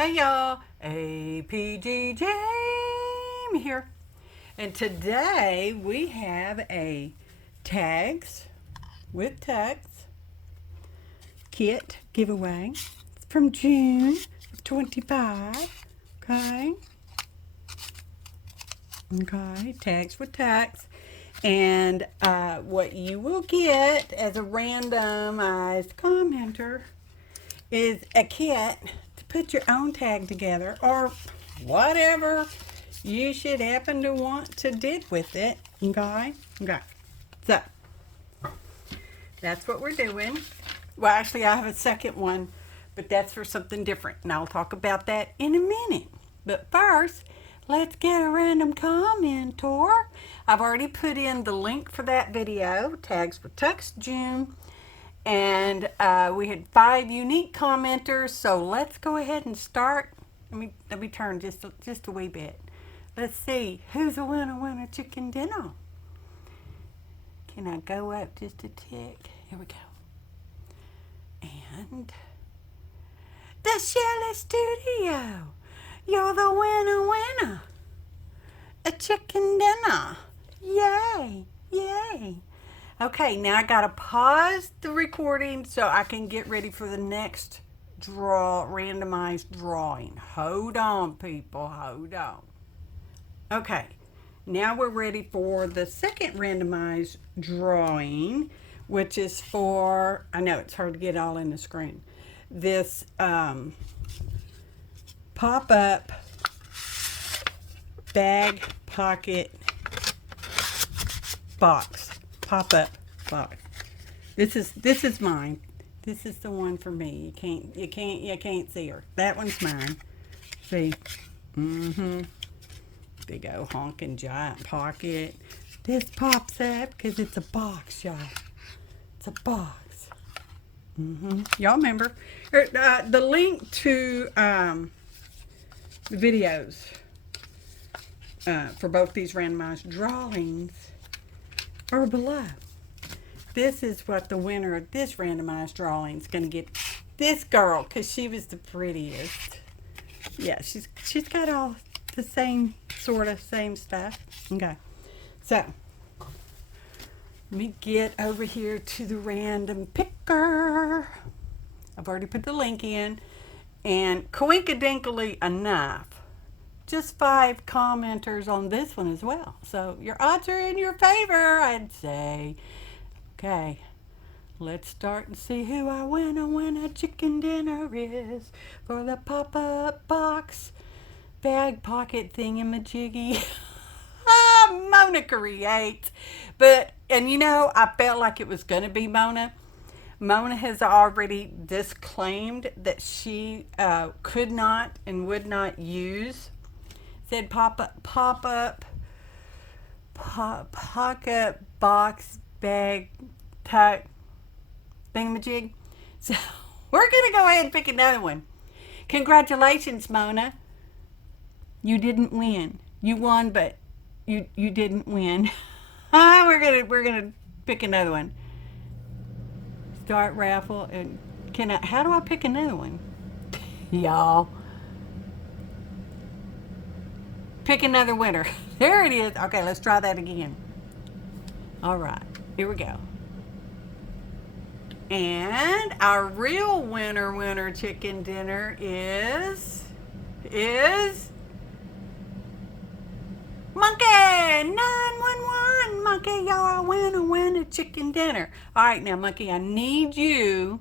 Hey y'all, APG Jamie here. And today we have a tags with text kit giveaway. It's from June of 25. Okay. Okay, tags with text. And what you will get as a randomized commenter is a kit to put your own tag together or whatever you should happen to want to do with it. Okay? Okay. So, that's what we're doing. Well, actually, I have a second one, but that's for something different, and I'll talk about that in a minute. But first, let's get a random commenter. I've already put in the link for that video, Tags with Text June. And we had 5 unique commenters, so let's go ahead and start. Let me turn just a wee bit. Let's see who's a winner chicken dinner. Can I go up just a tick? Here we go. And the Shelley Studio. You're the winner. A chicken dinner. Yay! Yay! Okay, now I gotta pause the recording so I can get ready for the next randomized drawing. Hold on, people, hold on. Okay, now we're ready for the second randomized drawing, which is for, I know it's hard to get all in the screen, this pop-up bag pocket box. Pop-up box. This is mine. This is the one for me. You can't see her. That one's mine. See? Big old honking giant pocket. This pops up because it's a box, y'all. It's a box. Y'all remember the link to the videos for both these randomized drawings or below. This is what the winner of this randomized drawing is going to get. This girl, because she was the prettiest. Yeah, she's got all the same stuff. Okay, so let me get over here to the random picker. I've already put the link in, and coinkadinkly enough, just 5 commenters on this one as well. So your odds are in your favor, I'd say. Okay, let's start and see who our winner chicken dinner is for the pop-up box bag pocket thingamajiggy. Mona creates. And you know, I felt like it was going to be Mona. Mona has already disclaimed that she could not and would not use said pocket box bag tuck thingamajig. So we're gonna go ahead and pick another one. Congratulations, Mona. You didn't win. You won, but you didn't win. We're gonna pick another one. Start raffle, and how do I pick another one? Y'all. Pick another winner. There it is. Okay, let's try that again. All right, here we go. And our real winner chicken dinner is Monkey 911. Monkey, y'all winner chicken dinner. All right, now Monkey, I need you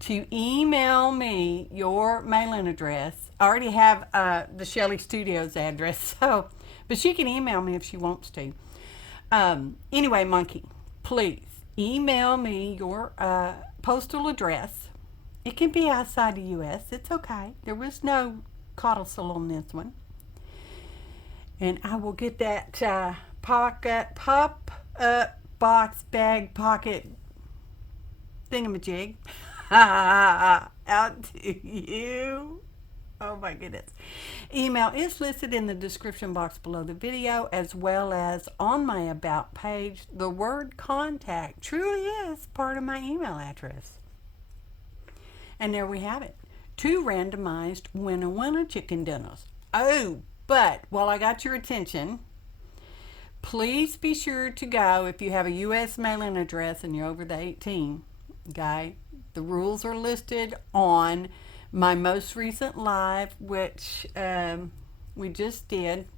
to email me your mailing address. I already have the Shelley Studios address, so, but she can email me if she wants to. Anyway, Monkey, please email me your postal address. It can be outside the U.S. It's okay. There was no codicil on this one. And I will get that pop-up box bag pocket thingamajig out to you. Oh my goodness. Email is listed in the description box below the video, as well as on my About page. The word contact truly is part of my email address. And there we have it. 2 randomized winner chicken dinners. Oh, but while I got your attention, please be sure to go if you have a U.S. mailing address and you're over the 18. Okay, the rules are listed on my most recent live, which we just did.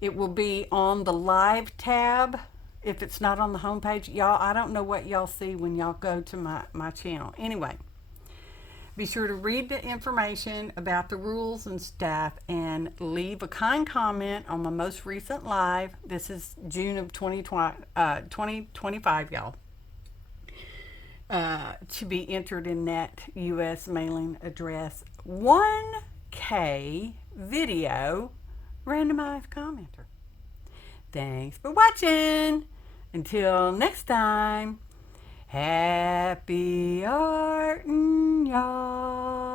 It will be on the live tab. If it's not on the homepage, y'all, I don't know what y'all see when y'all go to my channel. Anyway, be sure to read the information about the rules and stuff and leave a kind comment on my most recent live. This is June of 2025, y'all. To be entered in that U.S. mailing address 1K video randomized commenter. Thanks for watching. Until next time, happy artin', y'all.